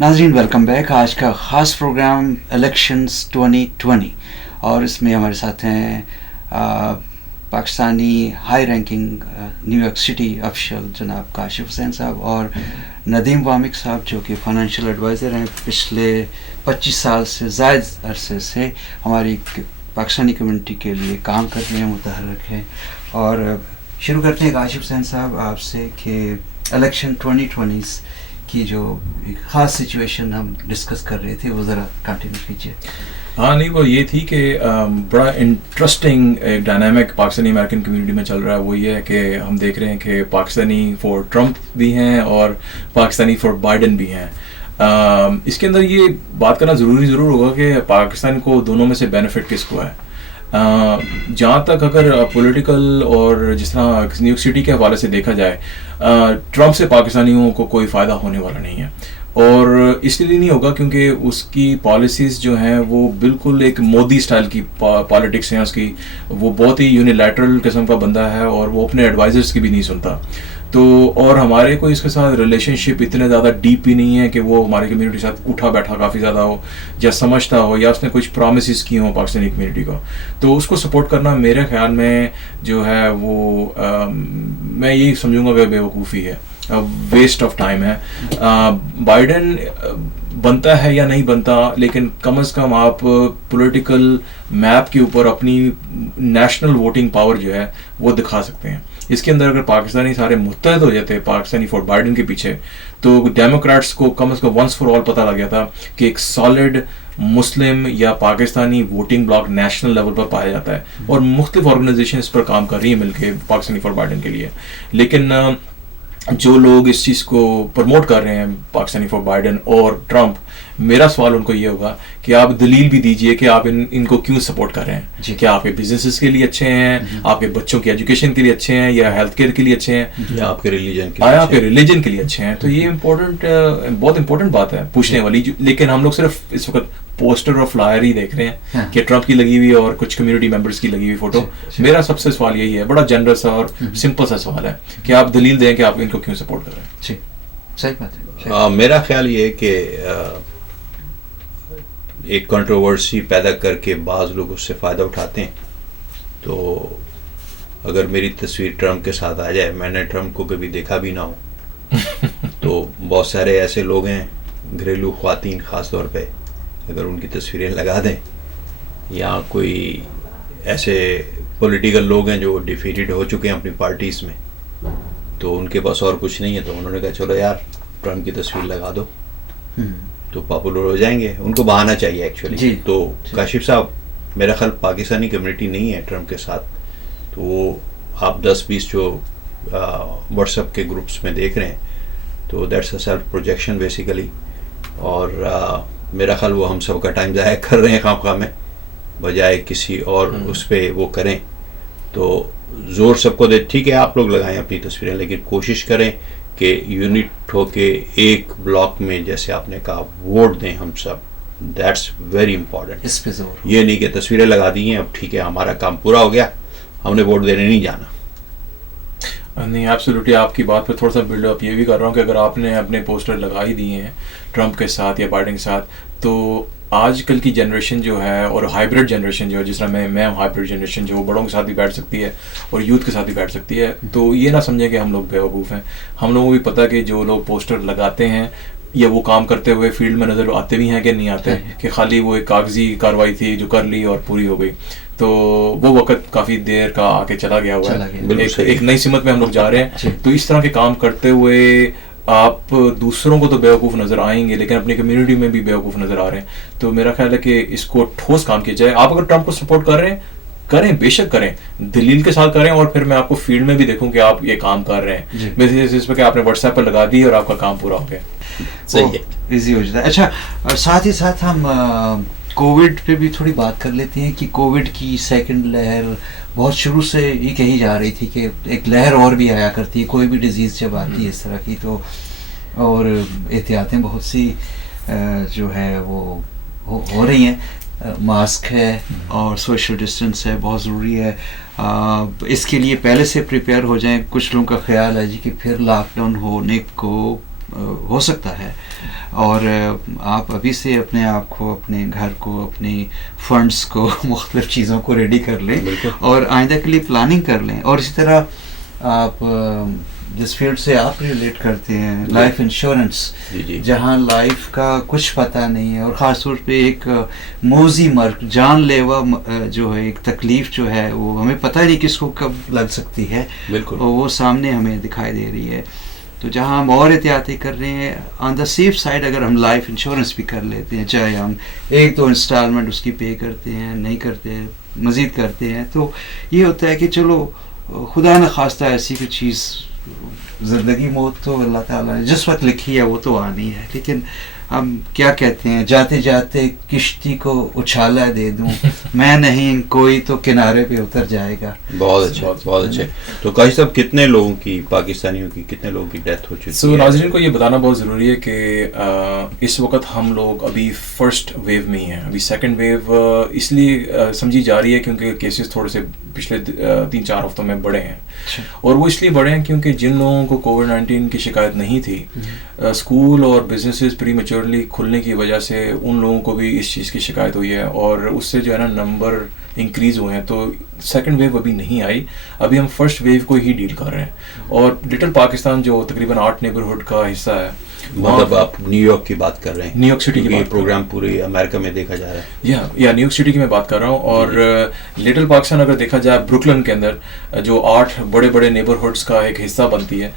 नाज़रीन welcome back. आज का ख़ास प्रोग्राम इलेक्शंस 2020 और इसमें हमारे साथ हैं Pakistani high ranking New York city official जनाब काशिफ हुसैन साहब और नदीम वामिक साहब जो कि फाइनेंशियल एडवाइज़र हैं. पिछले 25 साल से ज़ायद अरसे से हमारी पाकिस्तानी कम्युनिटी के लिए काम कर रहे हैं, मुतहर्रिक हैं. और शुरू करते हैं काशिफ हुसैन साहब आपसे कि इलेक्शन 2020 की जो एक ख़ास सिचुएशन हम डिस्कस कर रहे थे वो ज़रा कंटिन्यू कीजिए. हाँ नहीं, वो ये थी कि बड़ा इंटरेस्टिंग एक डायनामिक पाकिस्तानी अमेरिकन कम्युनिटी में चल रहा है. वो ये है कि हम देख रहे हैं कि पाकिस्तानी फॉर ट्रम्प भी हैं और पाकिस्तानी फॉर बाइडन भी हैं. इसके अंदर ये बात करना ज़रूर होगा कि पाकिस्तान को दोनों में से बेनिफिट किसको है. जहाँ तक अगर पॉलिटिकल और जिस तरह न्यूयॉर्क सिटी के हवाले से देखा जाए, ट्रम्प से पाकिस्तानियों को कोई फ़ायदा होने वाला नहीं है. और इसलिए नहीं होगा क्योंकि उसकी पॉलिसीज़ जो हैं वो बिल्कुल एक मोदी स्टाइल की पॉलिटिक्स हैं उसकी. वो बहुत ही यूनिलैटरल किस्म का बंदा है और वो अपने एडवाइज़र्स की भी नहीं सुनता. तो और हमारे को इसके साथ रिलेशनशिप इतने ज़्यादा डीप ही नहीं है कि वो हमारी कम्युनिटी के साथ उठा बैठा काफ़ी ज़्यादा हो या समझता हो या उसने कुछ प्रॉमिसेस की हों पाकिस्तानी कम्युनिटी को. तो उसको सपोर्ट करना मेरे ख्याल में जो है वो मैं यही समझूंगा कि बेवकूफ़ी है, वेस्ट ऑफ टाइम है. बाइडन बनता है या नहीं बनता, लेकिन कम से कम आप पॉलिटिकल मैप के ऊपर अपनी नेशनल वोटिंग पावर जो है वो दिखा सकते हैं. इसके अंदर अगर पाकिस्तानी सारे मुत्तहद हो जाते पाकिस्तानी फॉर बाइडन के पीछे, तो डेमोक्रेट्स को कम से कम वंस फॉर ऑल पता लग गया था कि एक सॉलिड मुस्लिम या Pakistani voting block national level पर पाया जाता है और मुख्तलिफ ऑर्गेनाइजेशन इस पर काम कर रही है मिलकर पाकिस्तानी फॉर बाइडन के लिए. लेकिन जो लोग इस चीज़ को प्रमोट कर रहे हैं पाकिस्तानी फॉर बाइडन और ट्रम्प, मेरा सवाल उनको ये होगा कि आप दलील भी दीजिए कि आप इनको क्यों सपोर्ट कर रहे हैं. क्या आपके बिजनेसेस के लिए अच्छे हैं, आपके बच्चों की एजुकेशन के लिए अच्छे हैं, या हेल्थ केयर के लिए अच्छे हैं, या आपके रिलीजन के लिए अच्छे हैं. तो ये बहुत इंपॉर्टेंट बात है पूछने वाली. लेकिन हम लोग सिर्फ इस वक्त पोस्टर और फ्लायर ही देख रहे हैं कि ट्रम्प की लगी हुई और कुछ कम्युनिटी मेंबर्स की लगी हुई फोटो. मेरा सबसे सवाल यही है, बड़ा जनरल सा और सिंपल सा सवाल है कि आप दलील दें कि आप इनको क्यों सपोर्ट कर रहे हैं. जी सही बात है. मेरा ख्याल ये है कि एक कंट्रोवर्सी पैदा करके बाज़ लोग उससे फ़ायदा उठाते हैं. तो अगर मेरी तस्वीर ट्रम्प के साथ आ जाए, मैंने ट्रम्प को कभी देखा भी ना हो, तो बहुत सारे ऐसे लोग हैं घरेलू ख़वातीन ख़ास तौर पे, अगर उनकी तस्वीरें लगा दें, या कोई ऐसे पॉलिटिकल लोग हैं जो डिफीटेड हो चुके हैं अपनी पार्टीज़ में, तो उनके पास और कुछ नहीं है, तो उन्होंने कहा चलो यार ट्रम्प की तस्वीर लगा दो तो पॉपुलर हो जाएंगे. उनको बहाना चाहिए एक्चुअली. तो काशिफ साहब, मेरा ख्याल पाकिस्तानी कम्युनिटी नहीं है ट्रम्प के साथ. तो वो आप 10-20 जो व्हाट्सएप के ग्रुप्स में देख रहे हैं, तो that's a self projection basically. और मेरा ख्याल वो हम सब का टाइम ज़ाया कर रहे हैं खामखा में, बजाय किसी और उस पर वो करें. तो ज़ोर सबको दे, ठीक है आप लोग लगाएं अपनी तस्वीरें, लेकिन कोशिश करें कि यूनिट हो के एक ब्लॉक में, जैसे आपने कहा, वोट दें हम सब. That's very important. इस पे जोर. ये नहीं कि तस्वीरें लगा दी हैं, अब ठीक है हमारा काम पूरा हो गया, हमने वोट देने नहीं जाना. नहीं, एब्सोल्युटली आपकी बात पे थोड़ा सा बिल्डअप ये भी कर रहा हूँ कि अगर आपने अपने पोस्टर लगा ही दिए हैं ट्रम्प के साथ या बाइडन के साथ, तो आजकल की जनरेशन जो है और हाइब्रिड जनरेशन जो है, जिस तरह मैं हाइब्रिड जनरेशन जो बड़ों के साथ भी बैठ सकती है और यूथ के साथ भी बैठ सकती है, तो ये ना समझें कि हम लोग बेवकूफ़ हैं. हम लोगों को भी पता है कि जो लोग पोस्टर लगाते हैं या वो काम करते हुए फील्ड में नज़र आते भी हैं कि नहीं आते, कि खाली वो एक कागजी कार्रवाई थी जो कर ली और पूरी हो गई. तो वो वक्त काफ़ी देर का आके चला गया हुआ है. एक नई सिमत में हम लोग जा रहे हैं. तो इस तरह के काम करते हुए आप दूसरों को तो बेवकूफ़ नज़र आएंगे, लेकिन अपनी कम्युनिटी में भी बेवकूफ़ नज़र आ रहे हैं. तो मेरा ख्याल है कि इसको ठोस काम किया जाए. आप अगर ट्रम्प को सपोर्ट कर रहे हैं, करें, बेशक करें, दलील के साथ करें, और फिर मैं आपको फील्ड में भी देखूं कि आप ये काम कर रहे हैं. बेसिस पे कि आपने व्हाट्सएप पर लगा दी और आपका काम पूरा हो गया. सही है, ईजी हो जाता है. अच्छा, और साथ ही साथ हम कोविड पे भी थोड़ी बात कर लेते हैं कि कोविड की सेकंड लहर बहुत शुरू से ही कही जा रही थी कि एक लहर और भी आया करती है, कोई भी डिजीज़ जब आती है इस तरह की, तो और एहतियातें बहुत सी जो है वो हो रही हैं. मास्क है और सोशल डिस्टेंस है, बहुत ज़रूरी है. इसके लिए पहले से प्रिपेयर हो जाएं. कुछ लोगों का ख्याल है जी कि फिर लॉकडाउन होने को ہو سکتا ہے. اور آپ ابھی سے اپنے آپ کو, اپنے گھر کو, اپنی فنڈس کو, مختلف چیزوں کو ریڈی کر لیں اور آئندہ کے لیے پلاننگ کر لیں. اور اسی طرح آپ جس فیلڈ سے آپ ریلیٹ کرتے ہیں, لائف انشورنس, جہاں لائف کا کچھ پتہ نہیں ہے, اور خاص طور پہ ایک موذی مرگ, جان لیوا جو ہے ایک تکلیف جو ہے وہ ہمیں پتہ نہیں کس کو کب لگ سکتی ہے, وہ سامنے ہمیں دکھائی دے رہی ہے. تو جہاں ہم اور احتیاطی کر رہے ہیں, آن دا سیف سائڈ اگر ہم لائف انشورنس بھی کر لیتے ہیں, چاہے ہم 1-2 انسٹالمنٹ اس کی پے کرتے ہیں, نہیں کرتے ہیں, مزید کرتے ہیں, تو یہ ہوتا ہے کہ چلو خدا نخواستہ ایسی کوئی چیز, زندگی موت تو اللہ تعالیٰ نے جس وقت لکھی ہے وہ تو آنی ہے, لیکن ہم کیا کہتے ہیں, جاتے جاتے کشتی کو اچھالا دے دوں میں نہیں, کوئی تو کنارے پہ اتر جائے گا. بہت اچھا, بہت اچھے. تو قاضی صاحب کتنے لوگوں کی, پاکستانیوں کی کتنے لوگوں کی ڈیتھ ہو چکی ہے؟ ناظرین کو یہ بتانا بہت ضروری ہے کہ اس وقت ہم لوگ ابھی فرسٹ ویو میں ہی ہیں. ابھی سیکنڈ ویو اس لیے سمجھی جا رہی ہے کیونکہ کیسز تھوڑے سے پچھلے 3-4 ہفتوں میں بڑھے ہیں, اور وہ اس لیے بڑھے ہیں کیونکہ جن لوگوں کو کووڈ-19 کی شکایت نہیں تھی, اسکول اور بزنسز پری میچورلی کھلنے کی وجہ سے ان لوگوں کو بھی اس چیز کی شکایت ہوئی ہے, اور اس سے جو ہے نا نمبر انکریز ہوئے ہیں. تو سیکنڈ ویو ابھی نہیں آئی, ابھی ہم فرسٹ ویو کو ہی ڈیل کر رہے ہیں. اور لٹل پاکستان جو تقریباً 8 نیبرہڈ کا حصہ ہے, مطلب آپ نیو یارک کی بات کر رہے ہیں؟ نیو یارک سٹی کی بات, پروگرام پورے امریکہ میں دیکھا جا رہا ہے. یا نیو یارک سٹی کی میں بات کر رہا ہوں. اور لٹل پاکستان اگر دیکھا جائے بروکلن کے اندر جو 8 بڑے بڑے نیبرہڈس کا ایک حصہ بنتی ہے,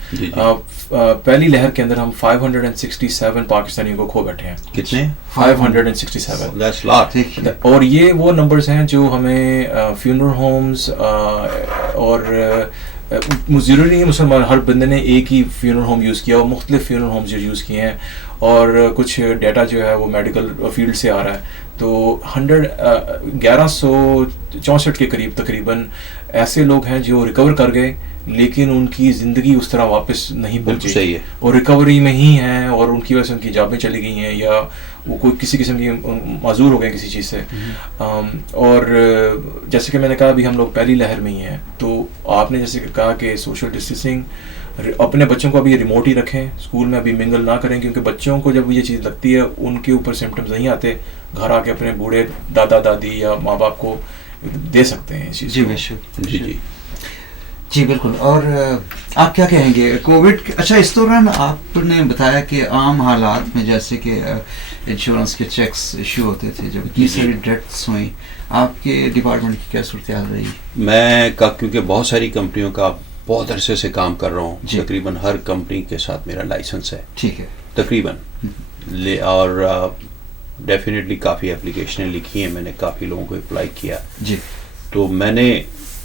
پہلی لہر کے اندر ہم 567 پاکستانیوں کو کھو بیٹھے ہیں. کتنے؟ 567. اور یہ وہ نمبرز ہیں جو ہمیں فیونرل ہومز, اور ضروری نہیں مسلمان ہر بندے نے ایک ہی فیونرل ہوم یوز کیا, اور مختلف فیونرل ہومز یوز کیے ہیں, اور کچھ ڈیٹا جو ہے وہ میڈیکل فیلڈ سے آ رہا ہے. تو 1164 کے قریب تقریباً ایسے لوگ ہیں جو ریکور کر گئے, لیکن ان کی زندگی اس طرح واپس نہیں پہنچی, اور ریکوری میں ہی ہیں, اور ان کی وجہ سے ان کی جابیں چلی گئی ہیں, یا وہ کوئی کسی قسم کی معذور ہو گئے کسی چیز سے. اور جیسے کہ میں نے کہا ابھی ہم لوگ پہلی لہر میں ہی ہیں, تو آپ نے جیسے کہا کہ سوشل ڈسٹینسنگ, اپنے بچوں کو ابھی ریموٹ ہی رکھیں, اسکول میں ابھی منگل نہ کریں, کیونکہ بچوں کو جب یہ چیز لگتی ہے ان کے اوپر سمٹمز نہیں آتے, گھر آ کے اپنے بوڑھے دادا دادی یا ماں باپ کو دے سکتے ہیں اس چیز. جی بے شک, جی بالکل. اور آپ کیا کہیں گے کووڈ, اچھا اس دوران آپ نے بتایا کہ عام حالات میں جیسے کہ انشورنس کے چیکس ایشو ہوتے تھے, جب اتنی ساری ڈیتھس ہوئیں, آپ کے ڈپارٹمنٹ کی کیا صورتحال رہی؟ میں کیونکہ بہت ساری کمپنیوں کا بہت عرصے سے کام کر رہا ہوں, تقریباً ہر کمپنی کے ساتھ میرا لائسنس ہے. ٹھیک ہے. تقریباً, اور ڈیفینیٹلی کافی اپلیکیشنیں لکھی ہیں میں نے, کافی لوگوں کو اپلائی کیا. جی. تو میں نے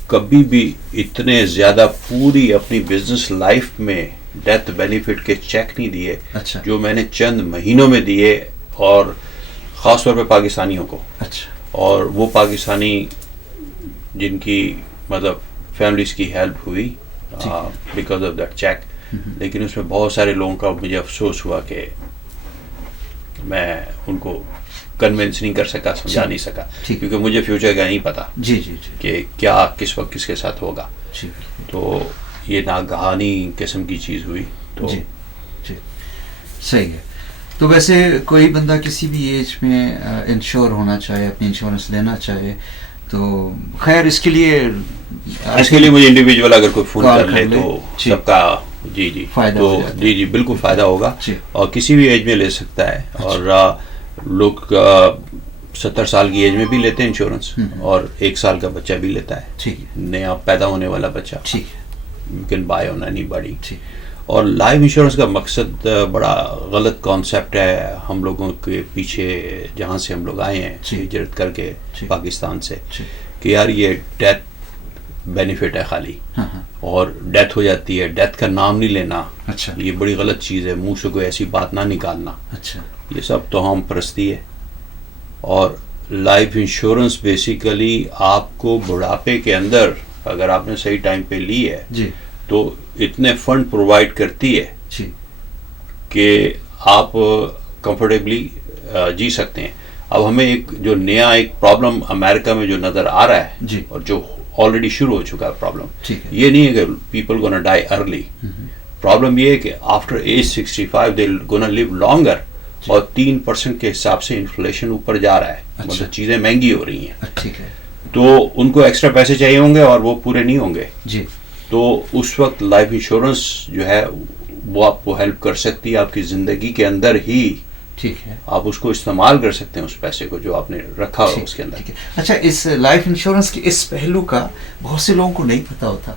کبھی بھی اتنے زیادہ پوری اپنی بزنس لائف میں ڈیتھ بینیفٹ کے چیک نہیں دیے جو میں نے چند مہینوں میں دیے, اور خاص طور پہ پاکستانیوں کو. اچھا. اور وہ پاکستانی جن کی مطلب فیملیز کی ہیلپ ہوئی بیکاز آف دیٹ چیک, لیکن اس میں بہت سارے لوگوں کا مجھے افسوس ہوا کہ میں ان کو کنونس نہیں کر سکا, سمجھا نہیں سکا, کیونکہ مجھے فیوچر کا نہیں پتا کہ کیا کس وقت کس کے ساتھ ہوگا. تو یہ ناگہانی قسم کی چیز ہوئی. تو صحیح ہے. تو ویسے کوئی بندہ کسی بھی ایج میں انشور ہونا چاہے, اپنی انشورنس لینا چاہے, تو خیر اس کے لیے مجھے انڈیویجول اگر کوئی فون کر لے تو سب کا تو جی بالکل فائدہ ہوگا, اور کسی بھی ایج میں لے سکتا ہے. اور لوگ 70 سال کی ایج میں بھی لیتے ہیں انشورنس, اور 1 سال کا بچہ بھی لیتا ہے, نیا پیدا ہونے والا بچہ. You can buy on any body. اور لائف انشورنس کا مقصد بڑا غلط کانسیپٹ ہے ہم لوگوں کے پیچھے, جہاں سے ہم لوگ آئے ہیں ہجرت کر کے پاکستان سے, کہ یار یہ ڈیتھ بینیفٹ ہے خالی, اور ڈیتھ ہو جاتی ہے, ڈیتھ کا نام نہیں لینا. یہ بڑی غلط چیز ہے, منہ سے کوئی ایسی بات نہ نکالنا. یہ سب توہم پرستی ہے. اور لائف انشورنس بیسیکلی آپ کو بڑھاپے کے اندر اگر آپ نے صحیح ٹائم پہ لی ہے تو اتنے فنڈ پرووائڈ کرتی ہے کہ آپ کمفرٹیبلی جی سکتے ہیں. اب ہمیں ایک جو نیا ایک پرابلم امریکہ میں جو نظر آ رہا ہے, اور جو آلریڈی شروع ہو چکا ہے پرابلم, یہ نہیں ہے کہ people gonna die early. Problem ये है कि after age 65 they gonna live longer, और 3% के हिसाब से इन्फ्लेशन ऊपर जा रहा है, मतलब चीज़ें महंगी हो रही हैं, ठीक है, तो उनको एक्स्ट्रा पैसे चाहिए होंगे और वो पूरे नहीं होंगे जी, तो उस वक्त लाइफ इंश्योरेंस जो है वो आपको हेल्प कर सकती है, आपकी ज़िंदगी के अंदर ही ठीक है, आप उसको इस्तेमाल कर सकते हैं, उस पैसे को जो आपने रखा हो उसके अंदर। ठीक है। अच्छा, इस लाइफ इंश्योरेंस के इस पहलू का बहुत से लोगों को नहीं पता होता,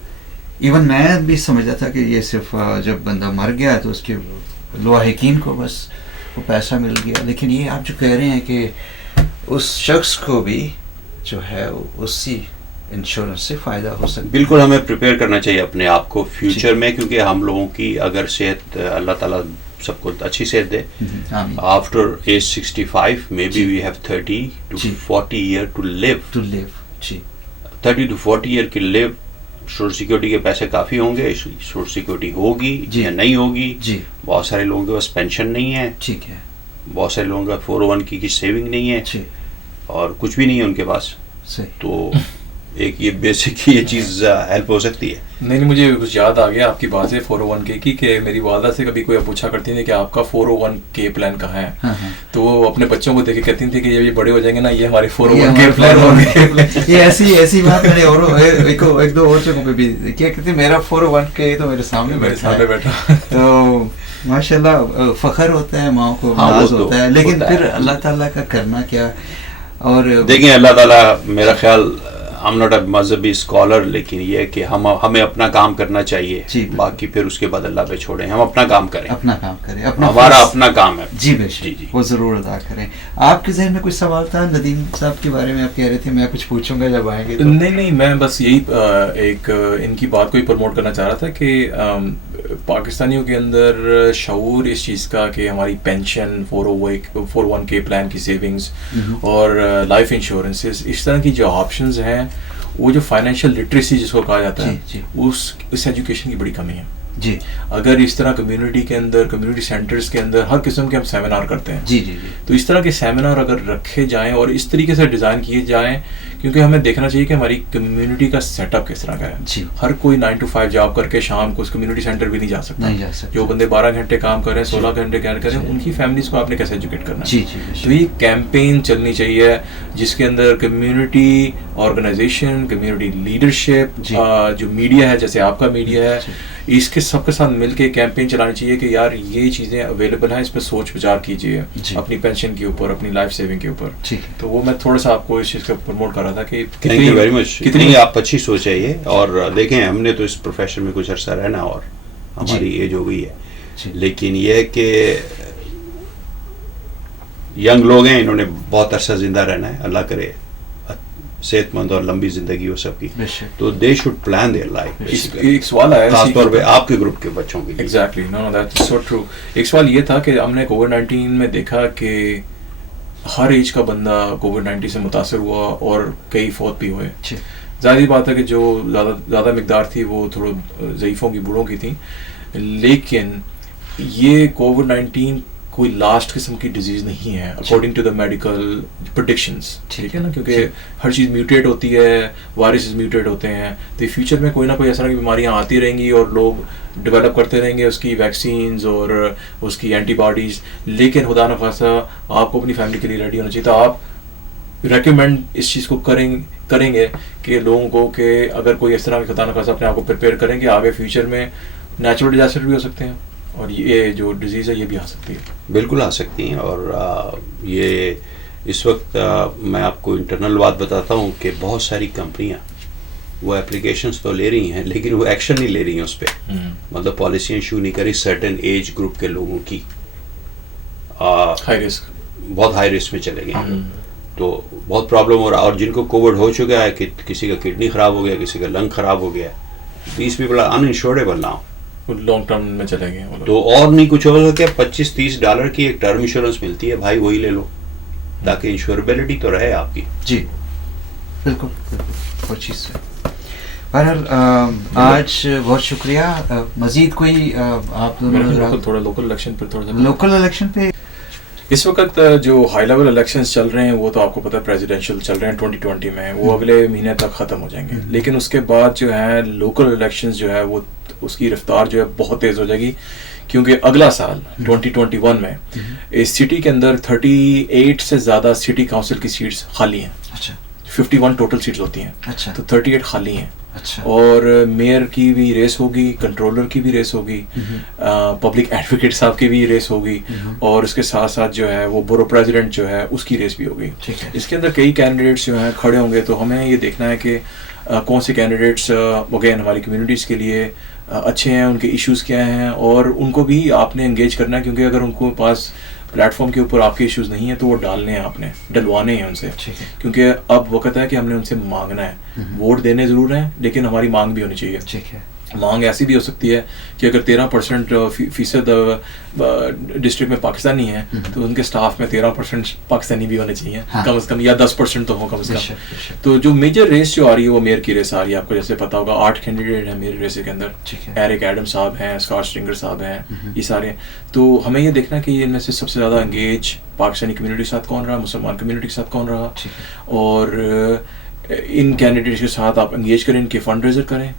इवन मैं भी समझता था कि ये सिर्फ जब बंदा मर गया तो उसके लवाहिकीन को बस वो पैसा मिल गया, लेकिन ये आप जो कह रहे हैं कि उस शख्स को भी जो है उसी इंश्योरेंस से फ़ायदा हो सकता है। बिल्कुल, हमें प्रिपेयर करना चाहिए अपने आप को फ्यूचर में, क्योंकि हम लोगों की अगर सेहत, अल्लाह ताला सबको अच्छी सेहत दे, after age 65 may be we have 30 to 40 year to live, जी, 30 to 40 ईयर की लिव, सोशल सिक्योरिटी के पैसे काफ़ी होंगे, सोशल सिक्योरिटी होगी या नहीं होगी, जी, बहुत सारे लोगों के पास पेंशन नहीं है, ठीक है, बहुत सारे लोगों का 401 की सेविंग नहीं है, जी, और कुछ भी नहीं है उनके पास, सही, तो एक ये बेसिक ये चीज़ हेल्प हो सकती है। नहीं, मुझे कुछ याद आ गया आपकी बात से 401k की, कि मेरी वालदा से कभी कोई पूछा करती थी कि आपका 401k प्लान कहाँ है, हाँ, तो वो अपने बच्चों को देखे कहती थी कि जब ये बड़े हो जाएंगे ना, ये हमारे 401k प्लान होंगे। ये ऐसी बात मैंने और एक दो और जगहों पे भी क्या कहते, मेरा 401k तो मेरे सामने बैठा तो माशाल्लाह फख्र होता है, माँ को नाज होता है, लेकिन फिर अल्लाह ताला का करना क्या। और देखिए अल्लाह ताला, मेरा ख्याल, आई एम नॉट अ मजहबी स्कॉलर, लेकिन ये है कि हमें अपना काम करना चाहिए, बाकी फिर उसके बाद अल्लाह पे छोड़ें, हम अपना काम करें, हमारा अपना काम है, जी बेशक, वो ज़रूर अदा करें। आपके ज़हन में कुछ सवाल था नदीम साहब के बारे में, आप कह रहे थे मैं कुछ पूछूंगा जब आएंगे तो? नहीं, मैं बस यही एक इनकी बात को ही प्रमोट करना चाह रहा था कि पाकिस्तानियों के अंदर शऊर इस चीज़ का कि हमारी पेंशन, 401k प्लान की सेविंग्स और लाइफ इंश्योरेंसेस, इस तरह की जो ऑप्शंस हैं, वो जो फाइनेंशियल लिटरेसी जिसको कहा जाता है, उस एजुकेशन की बड़ी कमी है जी। अगर इस तरह कम्युनिटी के अंदर, कम्युनिटी सेंटर्स के अंदर हर किस्म के हम सेमिनार करते हैं, जी, तो इस तरह के सेमिनार अगर रखे जाएं और इस तरीके से डिज़ाइन किए जाएं, क्योंकि हमें देखना चाहिए कि हमारी कम्युनिटी का सेटअप किस तरह का है जी। हर कोई 9 to 5 जॉब करके शाम को उस कम्युनिटी सेंटर भी नहीं जा सकता, जो बंदे 12 घंटे काम कर रहे हैं, 16 घंटे काम कर रहे हैं, उनकी फैमिलीज को आपने कैसे एजुकेट करना है। तो ये कैंपेन चलनी चाहिए जिसके अंदर कम्युनिटी ऑर्गेनाइजेशन, कम्युनिटी लीडरशिप, जो मीडिया है जैसे आपका मीडिया है, इसके सबके साथ मिलके कैंपेन चलानी चाहिए कि यार ये चीज़ें अवेलेबल हैं, इस पर सोच विचार कीजिए अपनी पेंशन के ऊपर, अपनी लाइफ सेविंग के ऊपर। तो वो मैं थोड़ा सा आपको इस चीज़ का प्रमोट कर रहा था कि थैंक यू वेरी मच, कितनी आप अच्छी सोच है ये। और देखें, हमने तो इस प्रोफेशन में कुछ अर्सा रहना और हमारी एज हो गई है, लेकिन ये है कि यंग लोग हैं, इन्होंने बहुत अरसा जिंदा रहना है, अल्लाह करे सेहतमंद और लंबी जिंदगी हो सबकी, तो they should plan their life. एक सवाल आया खास तौर पे आपके ग्रुप के बच्चों के लिए। Exactly, no that's so true. एक सवाल ये था कि हमने कोविड-19 में देखा कि हर एज का बंदा कोविड-19 से मुतासर हुआ और कई फौत भी हुए। ज़ाहिर बात है कि जो ज़्यादा मिकदार थी वो थोड़ा ज़ईफ़ों की, बूढ़ों की थी, लेकिन ये कोविड-19 कोई लास्ट किस्म की डिजीज़ नहीं है according to the medical predictions, ठीक है ना, क्योंकि हर चीज़ म्यूटेट होती है, वायरसेस म्यूटेट होते हैं, तो फ्यूचर में कोई ना कोई इस तरह की बीमारियाँ आती रहेंगी और लोग डेवलप करते रहेंगे उसकी वैक्सीन्स और उसकी एंटीबॉडीज़। लेकिन खुदा न खासा आपको अपनी फैमिली के लिए रेडी होना चाहिए। तो आप रेकमेंड इस चीज़ को करेंगे कि लोगों को कि अगर कोई इस तरह खुदा न खासा अपने आप को प्रिपेयर करेंगे, आगे फ्यूचर में नेचुरल डिजास्टर भी हो सकते हैं और ये जो डिजीज़ है ये भी आ सकती है। बिल्कुल आ सकती हैं। और ये इस वक्त मैं आपको इंटरनल बात बताता हूँ कि बहुत सारी कंपनियाँ वो एप्लीकेशंस तो ले रही हैं, लेकिन वो एक्शन नहीं ले रही हैं उस पर, मतलब पॉलिसी इशू नहीं करी सर्टेन एज ग्रुप के लोगों की, हाई रिस्क, बहुत हाई रिस्क में चले गए, तो बहुत प्रॉब्लम हो रहा है। और जिनको कोविड हो चुका है, कि किसी का किडनी ख़राब हो गया, किसी का लंग ख़राब हो गया, these people are uninsurable now, long term में चले गए। तो और नहीं कुछ होगा क्या, $25-30 की एक टर्म इंश्योरेंस मिलती है भाई, वही ले लो ताकि इंश्योरेबिलिटी तो रहे आपकी। जी बिल्कुल, बहुत चीज़ है। बहरहाल आज बहुत शुक्रिया। मज़ीद कोई आप दोनों थोड़ा लोकल इलेक्शन पे इस वक्त जो हाई लेवल इलेक्शंस चल रहे हैं वो तो आपको पता है प्रेसिडेंशियल चल रहे हैं 2020 में, वो अगले महीने तक ख़त्म हो जाएंगे, लेकिन उसके बाद जो है लोकल इलेक्शंस जो है वो اس کی رفتار جو ہے بہت تیز ہو جائے گی، کیونکہ اگلا سال 2021 میں اس سٹی کے اندر 38 سے زیادہ سٹی کاؤنسل کی سیٹس خالی ہیں. اچھا 51 ٹوٹل سیٹس ہوتی ہیں. اچھا تو 38 خالی ہیں. اچھا اور میئر کی بھی ریس ہوگی، کنٹرولر کی بھی ریس ہوگی، پبلک ایڈوکیٹ صاحب کی بھی ریس ہوگی، اور اس کے ساتھ ساتھ جو ہے وہ بورو پریزیڈنٹ جو ہے اس کی ریس بھی ہوگی. اس کے اندر کئی کینڈیڈیٹس جو ہیں کھڑے ہوں گے. تو ہمیں یہ دیکھنا ہے کہ کون سے کینڈیڈیٹس اگین ہماری کمیونٹیز کے لیے اچھے ہیں، ان کے ایشوز کیا ہیں، اور ان کو بھی آپ نے انگیج کرنا ہے، کیونکہ اگر ان کو پاس پلیٹ فارم کے اوپر آپ کے ایشوز نہیں ہیں تو وہ ڈالنے ہیں، آپ نے ڈلوانے ہیں ان سے. کیونکہ اب وقت ہے کہ ہم نے ان سے مانگنا ہے. ووٹ دینے ضرور ہیں لیکن ہماری مانگ بھی ہونی چاہیے. ٹھیک ہے. مانگ ایسی بھی ہو سکتی ہے کہ اگر 13% ڈسٹرکٹ میں پاکستانی ہیں تو ان کے سٹاف میں 13% پاکستانی بھی ہونے چاہیے کم از کم، یا 10% تو ہو کم از کم. تو جو میجر ریس جو آ رہی ہے وہ میئر کی ریس آ رہی ہے. آپ کو جیسے پتا ہوگا 8 کینڈیڈیٹ ہیں میئر ریس کے اندر. ایرک ایڈم صاحب ہیں، اسکاٹ اسٹرنگر صاحب ہیں، یہ سارے. تو ہمیں یہ دیکھنا ہے کہ ان میں سے سب سے زیادہ انگیج پاکستانی کمیونٹی کے ساتھ کون رہا، مسلمان کمیونٹی کے ساتھ کون رہا، اور ان کینڈیڈیٹس کے ساتھ آپ انگیج کریں، ان کے فنڈ ریزر کریں،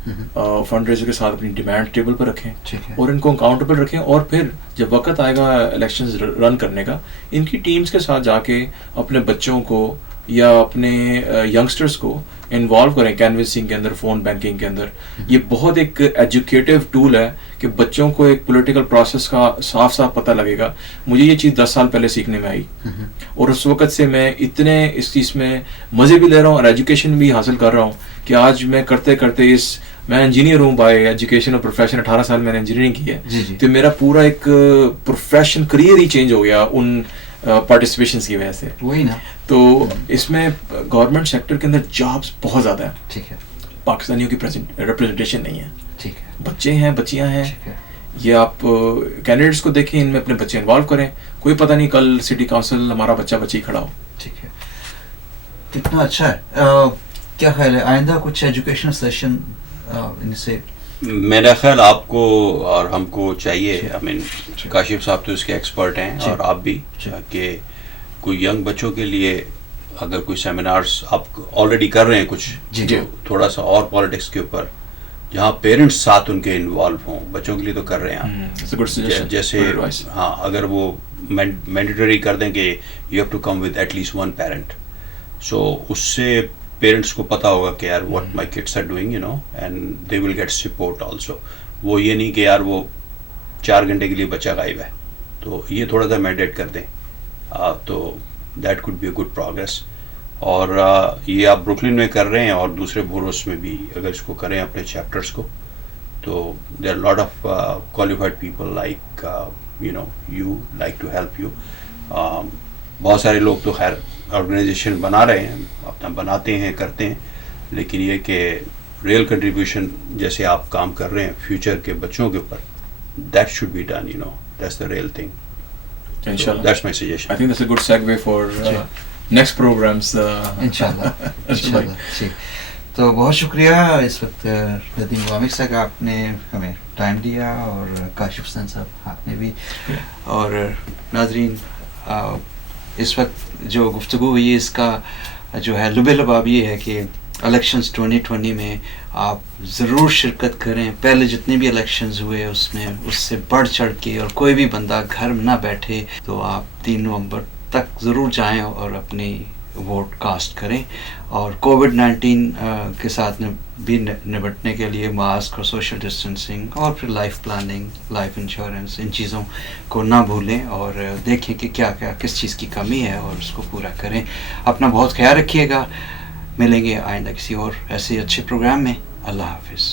فنڈ ریزر کے ساتھ اپنی ڈیمانڈ ٹیبل پر رکھیں اور ان کو اکاؤنٹیبل رکھیں. اور پھر جب وقت آئے گا الیکشنز رن کرنے کا، ان کی ٹیمز کے ساتھ جا کے اپنے بچوں کو یا اپنے ینگسٹرز کو انوالو کریں کینویسنگ کے اندر، فون بینکنگ کے اندر. یہ بہت ایک ایجوکیٹو ٹول ہے کہ بچوں کو ایک پولیٹیکل پروسیس کا صاف صاف پتہ لگے گا. مجھے یہ چیز 10 سال پہلے سیکھنے میں آئی، اور اس وقت سے میں اتنے اس چیز میں مزے بھی لے رہا ہوں اور ایجوکیشن بھی حاصل کر رہا ہوں کہ آج میں کرتے کرتے میں انجینئر ہوں بائی ایجوکیشن اور پروفیشن. 18 سال میں نے انجینئرنگ کی ہے. تو میرا پورا ایک پروفیشن کریئر ہی چینج ہو گیا ان پارٹیسپیشنس کی وجہ سے. وہی نا. تو اس میں گورنمنٹ سیکٹر کے اندر جابس بہت زیادہ ہیں. ٹھیک ہے. پاکستانیوں کی ریپرزنٹیشن نہیں ہے. ٹھیک ہے. بچے ہیں، بچیاں ہیں. یہ آپ کینڈیڈیٹس کو دیکھیں، ان میں اپنے بچے انوالو کریں. کوئی پتہ نہیں کل سٹی کاؤنسل ہمارا بچہ بچی کھڑا ہو. ٹھیک ہے. کتنا اچھا ہے. کیا خیال ہے آئندہ کچھ ایجوکیشنل سیشن ان سے؟ میرا خیال آپ کو اور ہم کو چاہیے، کاشف صاحب تو اس کے ایکسپرٹ ہیں اور آپ بھی، کہ کوئی ینگ بچوں کے لیے اگر کوئی سیمینارز آپ آلریڈی کر رہے ہیں کچھ، تھوڑا سا اور پالیٹکس کے اوپر جہاں پیرنٹس ساتھ ان کے انوالو ہوں. بچوں کے لیے تو کر رہے ہیں جیسے ہاں، اگر وہ مینڈیٹری کر دیں کہ you have to come with at least 1 parent, so اس سے پیرنٹس کو پتہ ہوگا کہ یار what my kids are doing, you know, and they will get support also. وہ یہ نہیں کہ یار وہ 4 گھنٹے کے لیے بچہ غائب ہے، تو یہ تھوڑا سا مینڈیٹ کر دیں تو that could be a good progress. اور یہ آپ بروکلن میں کر رہے ہیں اور دوسرے بوروس میں بھی اگر اس کو کریں اپنے چیپٹرس کو، تو there are lot of qualified people like you know you like to help you. بہت سارے لوگ تو خیر آرگنائزیشن بنا رہے ہیں، اپنا بناتے ہیں، کرتے ہیں، لیکن یہ کہ ریئل کنٹریبیوشن جیسے آپ کام کر رہے ہیں فیوچر کے بچوں کے اوپر، that should be done, you know, that's the real thing. Inshallah. That's my suggestion. I think that's a good segue for next programs. انشاءاللہ. ٹھیک. تو بہت شکریہ اس وقت ندیم وامق صاحب، آپ نے ہمیں ٹائم دیا، اور کاشف حسین صاحب آپ نے بھی. اور ناظرین، اس وقت جو گفتگو ہوئی اس کا جو ہے لب لباب یہ ہے کہ الیکشنز 2020 میں آپ ضرور شرکت کریں. پہلے جتنے بھی الیکشنز ہوئے اس میں اس سے بڑھ چڑھ کے، اور کوئی بھی بندہ گھر میں نہ بیٹھے، تو آپ 3 نومبر تک ضرور جائیں اور اپنی ووٹ کاسٹ کریں. اور کووڈ-19 کے ساتھ بھی نپٹنے کے لیے ماسک اور سوشل ڈسٹینسنگ اور پھر لائف پلاننگ، لائف انشورنس، ان چیزوں کو نہ بھولیں، اور دیکھیں کہ کیا کیا کس چیز کی کمی ہے اور اس کو پورا کریں. اپنا بہت خیال رکھیے گا. ملیں گے آئندہ کسی اور ایسے اچھے پروگرام میں. اللہ حافظ.